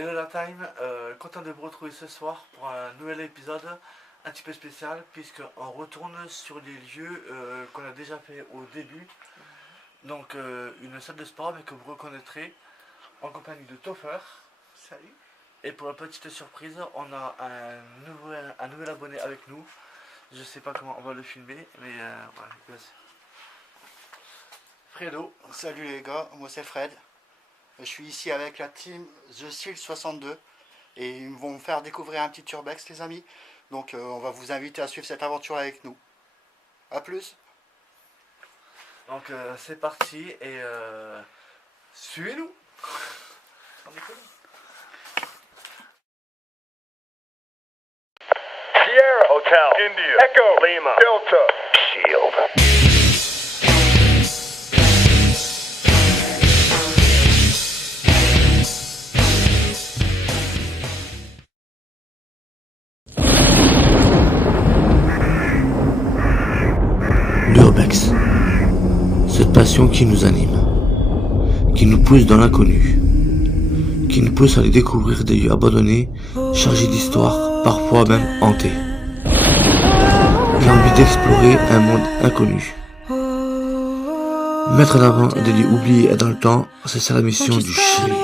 Hello la time, content de vous retrouver ce soir pour un nouvel épisode un petit peu spécial puisqu'on retourne sur les lieux qu'on a déjà fait au début. Donc une salle de sport mais que vous reconnaîtrez en compagnie de Topher. Salut. Et pour la petite surprise, on a un nouvel abonné avec nous. Je sais pas comment on va le filmer mais voilà. Fredo. Salut les gars, moi c'est Fred. Je suis ici avec la team The Seal 62 et ils vont me faire découvrir un petit urbex les amis. Donc on va vous inviter à suivre cette aventure avec nous. A plus. Donc c'est parti et suivez-nous. Sierra Hotel, India, Echo, Lima, Delta, Shield. L'urbex, cette passion qui nous anime, qui nous pousse dans l'inconnu, qui nous pousse à aller découvrir des lieux abandonnés, chargés d'histoire, parfois même hantés. L'envie d'explorer un monde inconnu. Mettre en avant des lieux oubliés dans le temps, c'est ça la mission du Shield.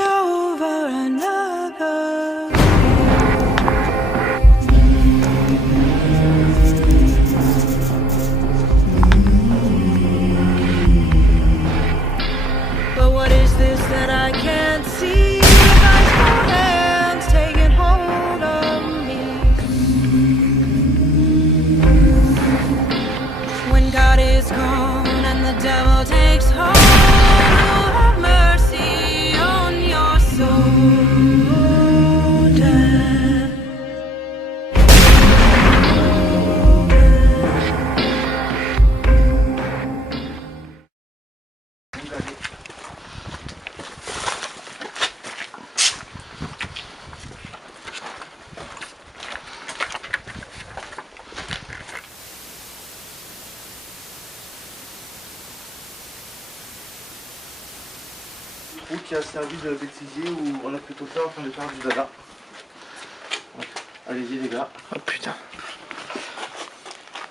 Qui a servi de bêtisier où on a plutôt fait en train de faire du dada. Allez-y les gars. Oh putain.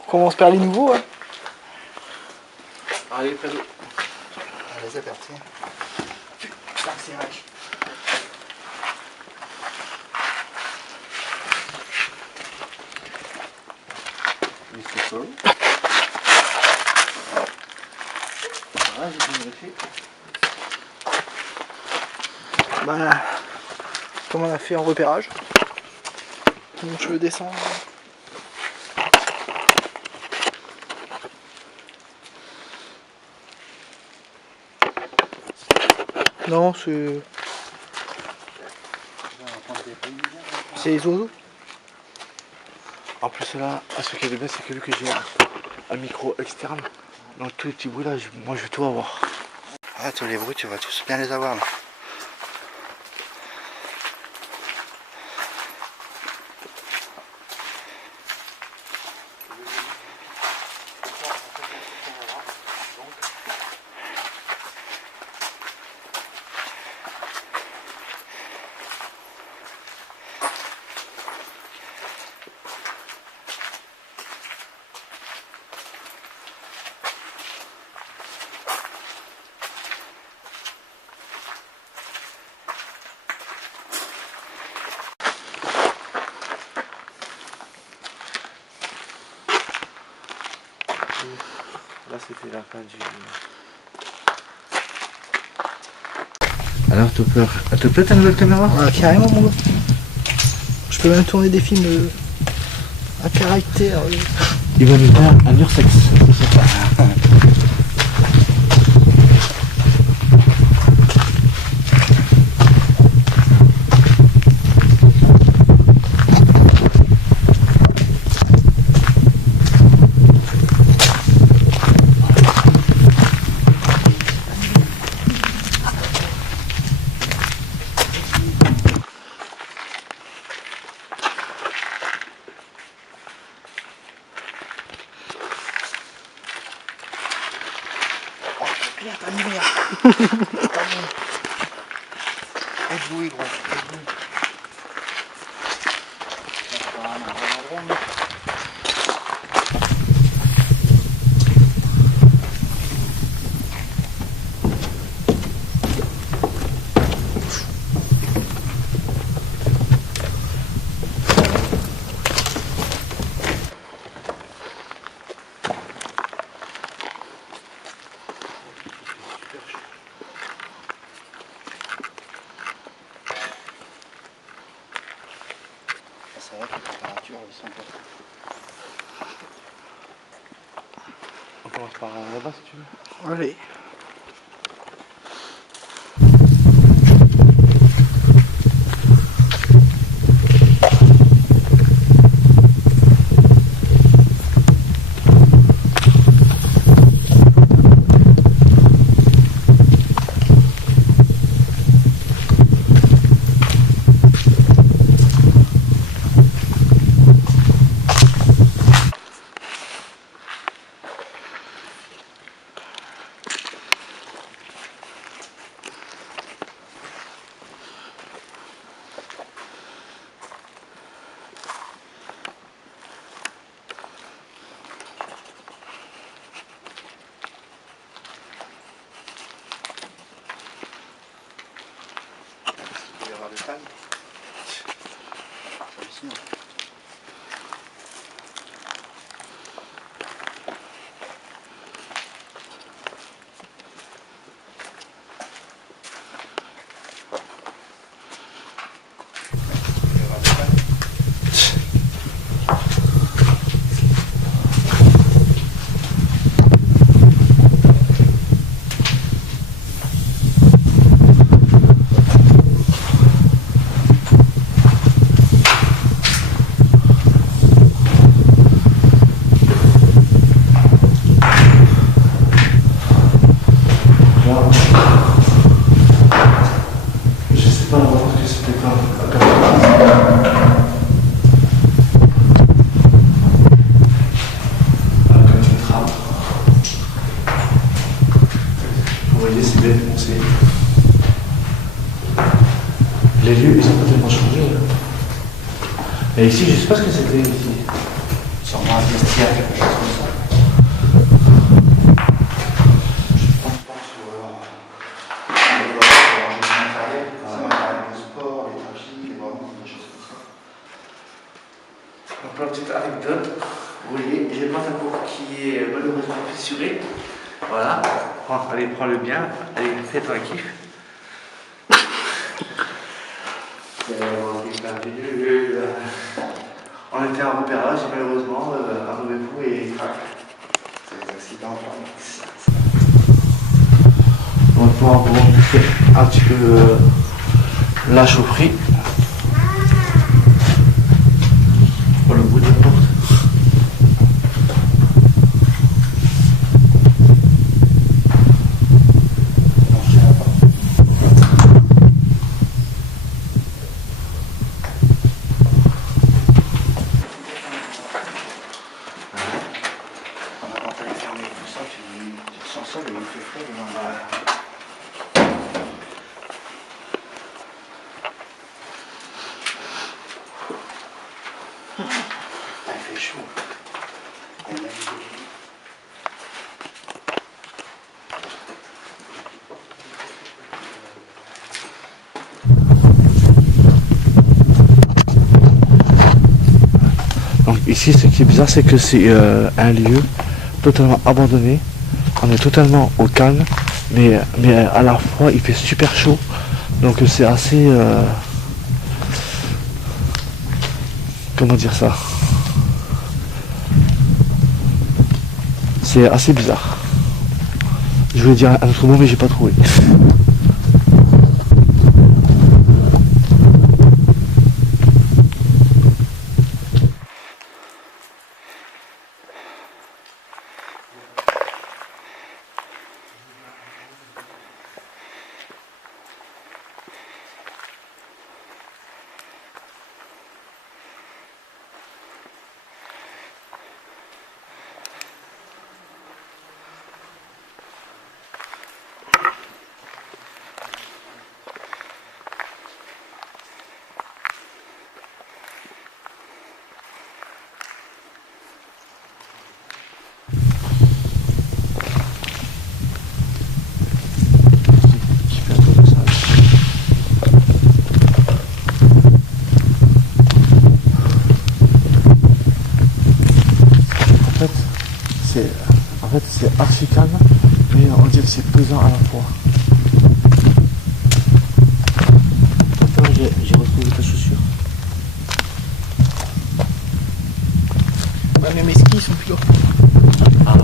On commence par les nouveaux hein. Allez Fredo. Allez c'est parti. Merci mec. Voilà, j'ai bien vérifié. Bah, comme on a fait en repérage. Donc je descends. Non, c'est les oiseaux. En plus là, ce qui est bien c'est que vu que j'ai un micro externe, donc tous les petits bruits là, moi je vais tout avoir. Ah, tous les bruits tu vas tous bien les avoir là. Là c'était la fin du... Alors Topher, elle te plaît ta nouvelle caméra? Ouais, carrément mon gars. Je peux même tourner des films à caractère. Il va nous faire un ursex. Merde, ta lumière. Ébloui, gros. C'est vrai que les températures sont pas. On commence par là-bas si tu veux. Allez. Il y aura le tag. Ici, il y aura le tag. Je sais pas vraiment ce que c'était comme une trame. Vous voyez, c'est bien foncé. Les lieux, ils ont pas tellement changé. Et ici, je sais pas ce que c'était ici. Sûrement un vestiaire, quelque chose comme ça. Je pense pas sur le matériel, le sport, les tapis, les ballons, des choses comme ça. Donc, pour la petite anecdote, vous voyez, j'ai le pantalon qui est malheureusement fissuré. Voilà. Allez, prends-le bien. Allez, fais-toi un kiff. On était en repérage et malheureusement, un mauvais coup et C'est des accidents. on va pouvoir vous faire un petit peu la chaufferie. Pour le bout de la porte. Quand tu as fermé tout ça, tu sens ça, il fait frais dedans. Il fait chaud. Il y a de la humidité. Donc ici, ce qui est bizarre, c'est que c'est un lieu totalement abandonné. On est totalement au calme, mais à la fois il fait super chaud. Donc c'est assez... comment dire ça? C'est assez bizarre. Je voulais dire un autre mot, mais j'ai pas trouvé. fait c'est archi calme, mais on dirait que c'est pesant à la fois. Attends, j'ai retrouvé ta chaussure. Ouais, mais mes skis sont plus lourds. Ah ouais.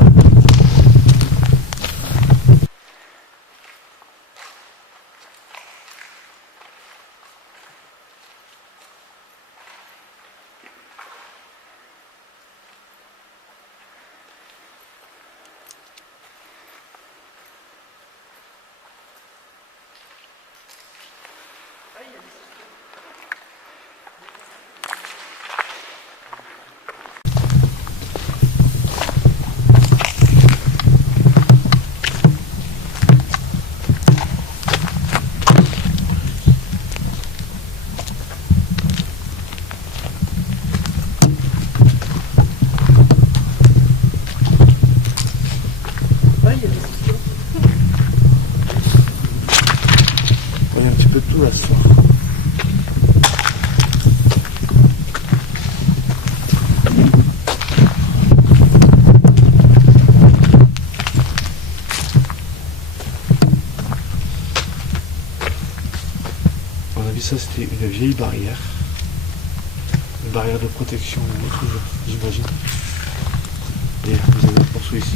Il y a un petit peu de tout là ce soir. On a vu ça, c'était une vieille barrière. Une barrière de protection ou autre, j'imagine. Et vous avez le morceau ici.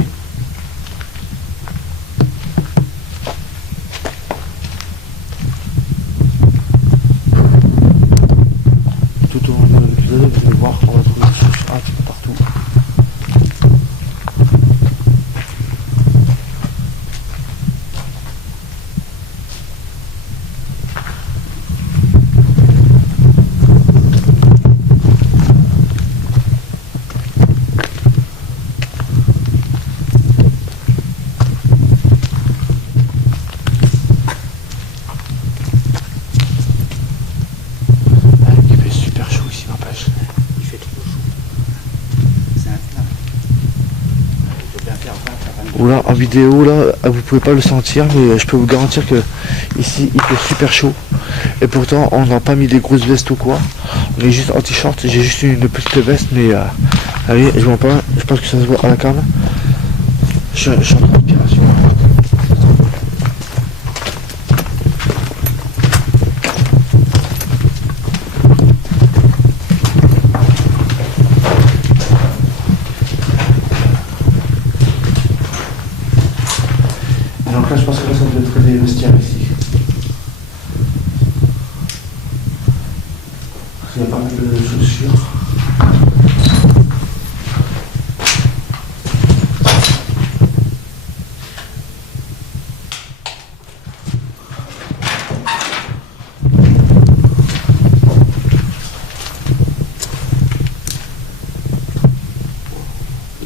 Tout au long de l'épisode, vous allez voir qu'on va trouver des sources un petit peu partout. Il fait super chaud ici, n'empêche. Il fait trop chaud. C'est intenable. Il faut bien faire 20 à 22. Oula, en vidéo là, vous pouvez pas le sentir, mais je peux vous garantir que ici il fait super chaud. Et pourtant on n'a pas mis des grosses vestes ou quoi. On est juste en t-shirt, j'ai juste une petite veste, mais allez, je vois pas, je pense que ça se voit à la cam. Je suis en transpiration. Donc là je pense que là ça doit être des vestiaires ici. Il y a pas mal de chaussures.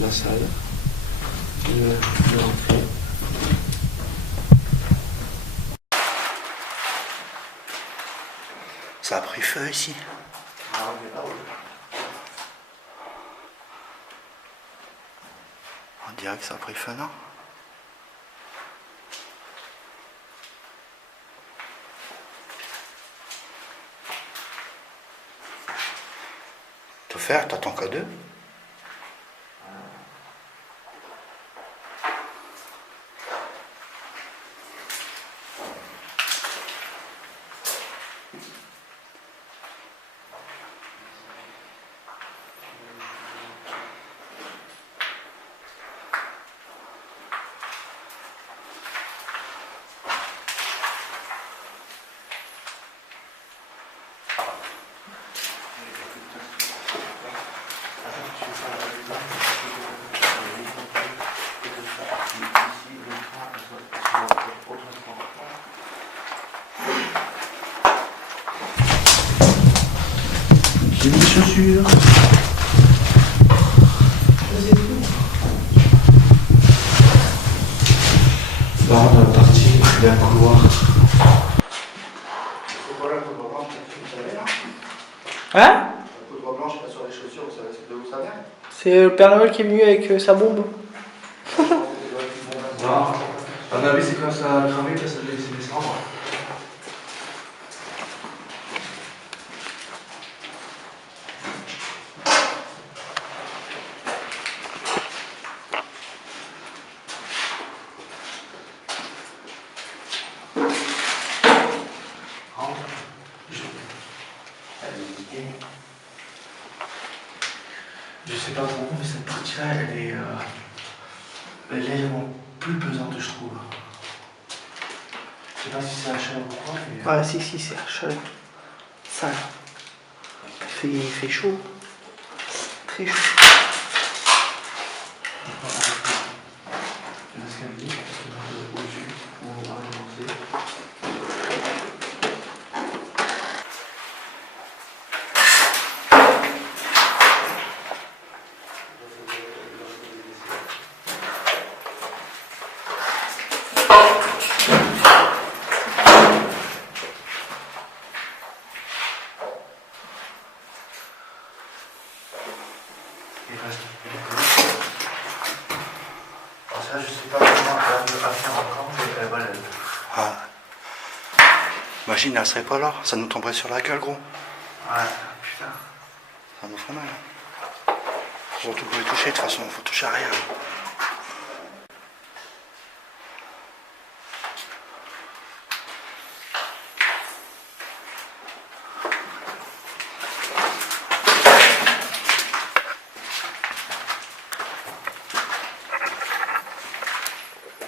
La salle. L'entrée. Ça a pris feu ici. On dirait que ça a pris feu, non? Tout faire, t'attends qu'à deux. J'ai mis des chaussures. Là on est parti, il y a un couloir. Hein? La poudre blanche pas sur les chaussures, vous savez de où ça vient? C'est le Père Noël qui est venu avec sa bombe. Non, à mon avis c'est quand ça a cramé que ça devait laisser descendre. Je sais pas pour vous, mais cette partie-là, elle est légèrement plus pesante, je trouve. Je sais pas si c'est la chaleur ou quoi, mais... Ah si, c'est la chaleur. Sale. Il fait chaud. Très chaud. Ça, je sais pas comment à faire encore, mais voilà. Ah. Imagine, elle serait pas là, ça nous tomberait sur la gueule, gros. Ouais, putain. Ça nous ferait mal. Surtout pour les toucher, de toute façon, faut toucher à rien.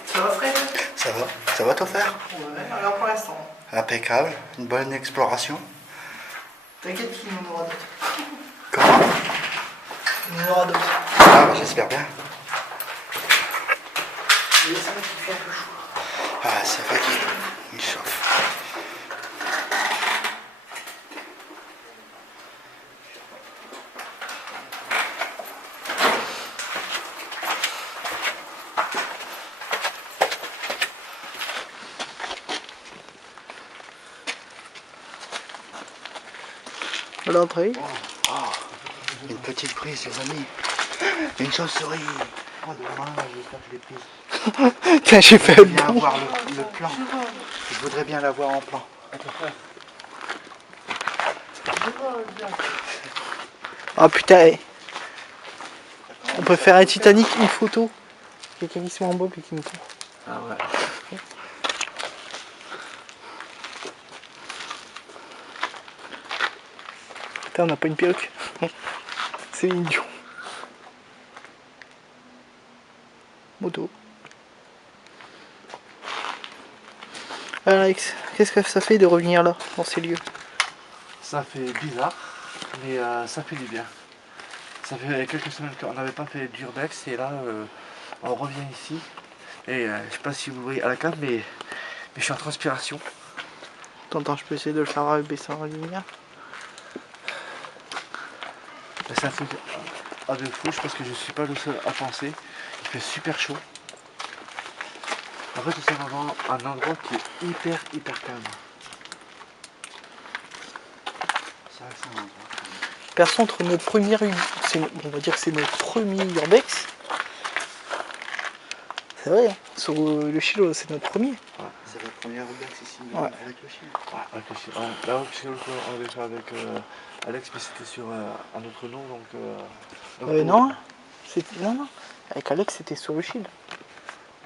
Ça va, Fred? Ça va tout faire? Ouais, alors pour l'instant. Impeccable, une bonne exploration. T'inquiète qu'il y en aura d'autres. Comment? Il y en aura d'autres. Ah, bah, j'espère bien. Et ça va qu'il fait un peu chaud. Ah, c'est vrai qu'il chauffe. L'entrée. Oh, une petite prise, les amis. Une chauve-souris. Oh, demain, j'espère que je l'ai prise. Tiens, j'ai fait Je le voudrais bien bon. avoir le plan. Je voudrais bien l'avoir en plan. Ah putain. On peut faire un Titanic, une photo. Quelqu'un qui se met en bob et qui nous prend. Ah ouais. Putain, on n'a pas une perruque. C'est idiot. Moto. Alex, qu'est-ce que ça fait de revenir là, dans ces lieux? Ça fait bizarre, mais ça fait du bien. Ça fait quelques semaines qu'on n'avait pas fait d'urbex et là on revient ici. Et je sais pas si vous voyez à la cam, mais je suis en transpiration. Attends, je peux essayer de le faire baisser en lumière. Et ça fait à de fou, je pense que je suis pas le seul à penser. Il fait super chaud. En fait c'est un endroit qui est hyper calme. C'est vrai que c'est un endroit. Perso, entre notre première, on va dire que c'est notre premier urbex. C'est vrai, hein, sur le Chilo, c'est notre premier. C'est la première urbex ici, Ouais. avec le chien. Ouais, avec le chien. Ouais, là aussi on avait fait avec Alex, mais c'était sur un autre nom donc. Non, non, avec Alex c'était sur le Shield.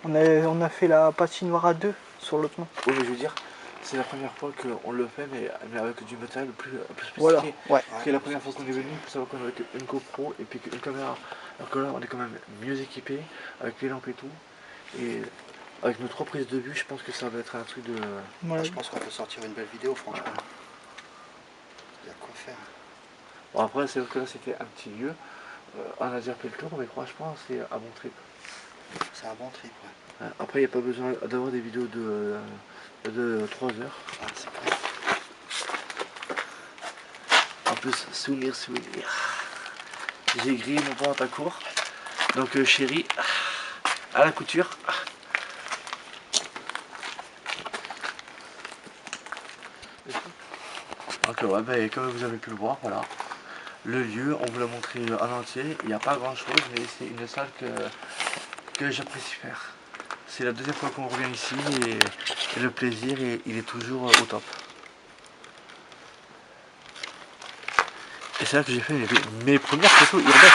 On a fait la patinoire à deux sur l'autre nom. Oui, mais je veux dire, c'est la première fois qu'on le fait, mais avec du matériel plus spécifique. Voilà, ouais. C'est la première fois qu'on est venu, il faut savoir qu'on est avec une GoPro et puis une caméra. Alors que là, on est quand même mieux équipé, avec les lampes et tout. Et avec nos 3 prises de vue, je pense que ça va être un truc de... Voilà. Je pense qu'on peut sortir une belle vidéo, franchement. Il y a quoi faire. Bon, après, c'est vrai que là, c'était un petit lieu. On a déjà fait le tour, mais franchement, c'est un bon trip. C'est un bon trip, ouais. Après, il n'y a pas besoin d'avoir des vidéos de 3 heures. Ah, c'est vrai. En plus, souvenir. J'ai grillé mon pain à ta cour. Donc, chérie, à la couture. Donc, ouais, bah, comme vous avez pu le voir, voilà. Le lieu, on vous l'a montré en entier. Il n'y a pas grand chose, mais c'est une salle que j'apprécie faire. C'est la deuxième fois qu'on revient ici et le plaisir, il est toujours au top. Et c'est là que j'ai fait mes premières photos urbaines.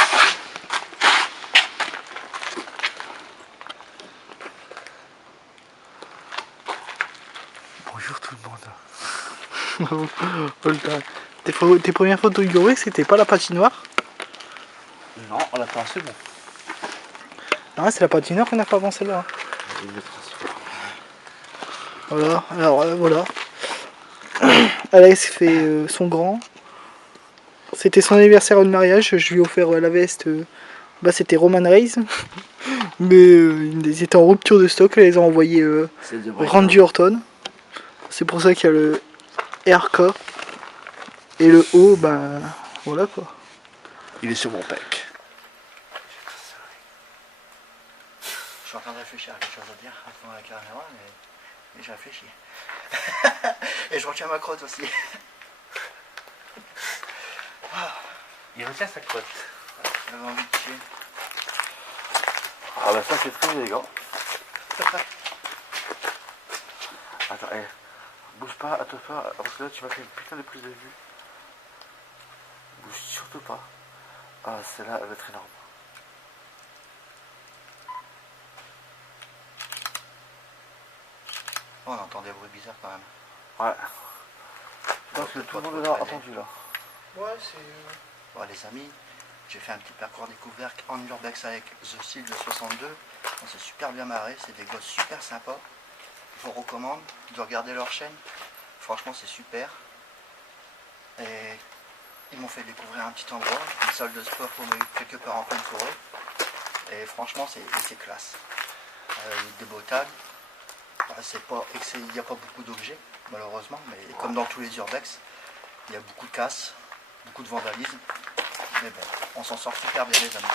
Bonjour tout le monde. Tes premières photos urbex, c'était pas la patinoire? Non, on l'a fait un second. Ah, c'est la patineur qu'on a fait avant celle-là. Voilà, alors voilà. Alex fait son grand. C'était son anniversaire de mariage, je lui ai offert la veste. Bah, c'était Roman Reigns. Mais ils étaient en rupture de stock, elle les a envoyés Randy Orton. C'est pour ça qu'il y a le RK. Et le haut, bah voilà quoi. Il est sur mon pec. Je suis en train de réfléchir à quelque chose à dire avant la caméra, mais je réfléchis. Et je retiens ma crotte aussi. Il retient sa crotte. J'avais envie de chier. Ah bah ça c'est très élégant. Attends, bouge pas, attends pas, parce que là tu m'as fait une putain de prise de vue. Bouge surtout pas. Ah celle-là elle va être énorme. Oh, on entend des bruits bizarres quand même. Ouais. Je pense que tout le monde l'a entendu là. Ouais, c'est. Bon les amis, j'ai fait un petit parcours découverte en urbex avec The Seal de 62. On s'est super bien marré, c'est des gosses super sympas. Je vous recommande de regarder leur chaîne. Franchement c'est super. Et ils m'ont fait découvrir un petit endroit, une salle de sport qu'on a eu quelque part en pleine forêt. Et franchement c'est classe. Des beaux tables. Il n'y a pas beaucoup d'objets malheureusement, mais comme dans tous les urbex, il y a beaucoup de casse, beaucoup de vandalisme. Mais bon, on s'en sort super bien les amis.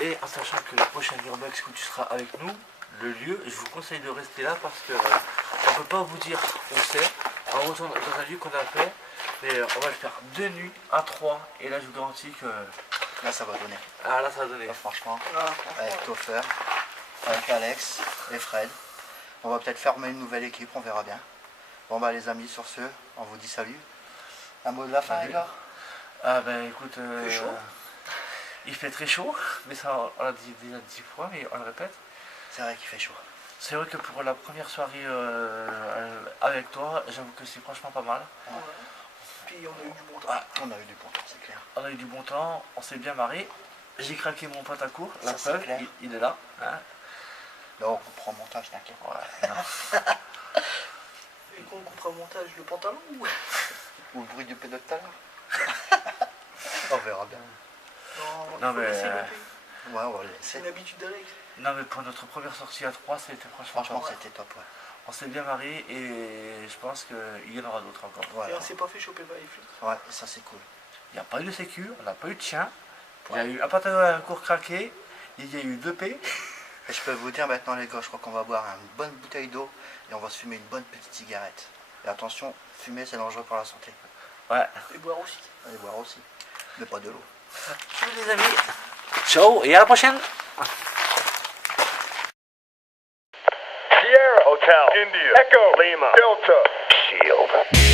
Et en sachant que le prochain urbex où tu seras avec nous, le lieu, je vous conseille de rester là parce que on peut pas vous dire où c'est. On retourne dans un lieu qu'on a fait, mais on va le faire 2 nuits à 3 et là je vous garantis que Là ça va donner. ah là ça va donner. Là, franchement, avec Topher, avec Alex et Fred, on va peut-être former une nouvelle équipe, on verra bien. Bon bah les amis, sur ce, on vous dit salut. Un mot de la fin les gars. Ah ben écoute, Il fait chaud. Il fait très chaud, mais ça on l'a dit déjà 10 fois, mais on le répète. C'est vrai qu'il fait chaud. C'est vrai que pour la première soirée avec toi, j'avoue que c'est franchement pas mal. Ouais. Puis on a eu du bon temps. Ouais, on a eu du bon temps, c'est clair. On a eu du bon temps, on s'est bien marré. J'ai craqué mon pote à court, Ça, la c'est preuve, clair. il est là. Hein. Là on prend le montage, t'inquiète. Ouais, non. Et qu'on coupera au montage le pantalon ou. Ou le bruit du pédale de tout à l'heure. On verra bien. Non, faut mais, laisser le euh, pays. Ouais, on va le C'est laisser. l'habitude d'Alex. Non mais pour notre première sortie à 3, c'était franchement Franchement pas mal. c'était top, ouais. On s'est bien marré et je pense qu'il y en aura d'autres encore. Et Voilà. on s'est pas fait choper par les flics. Ouais, ça c'est cool. Il n'y a pas eu de sécu, on n'a pas eu de chien. Il y a eu un pantalon à court craqué, il y a eu 2 P. Et je peux vous dire maintenant les gars, je crois qu'on va boire une bonne bouteille d'eau et on va se fumer une bonne petite cigarette. Et attention, fumer c'est dangereux pour la santé. Ouais. Et boire aussi. Allez boire aussi, mais pas de l'eau. Salut les amis. Ciao et à la prochaine. Sierra Hotel, India, Echo, Lima, Delta, Shield.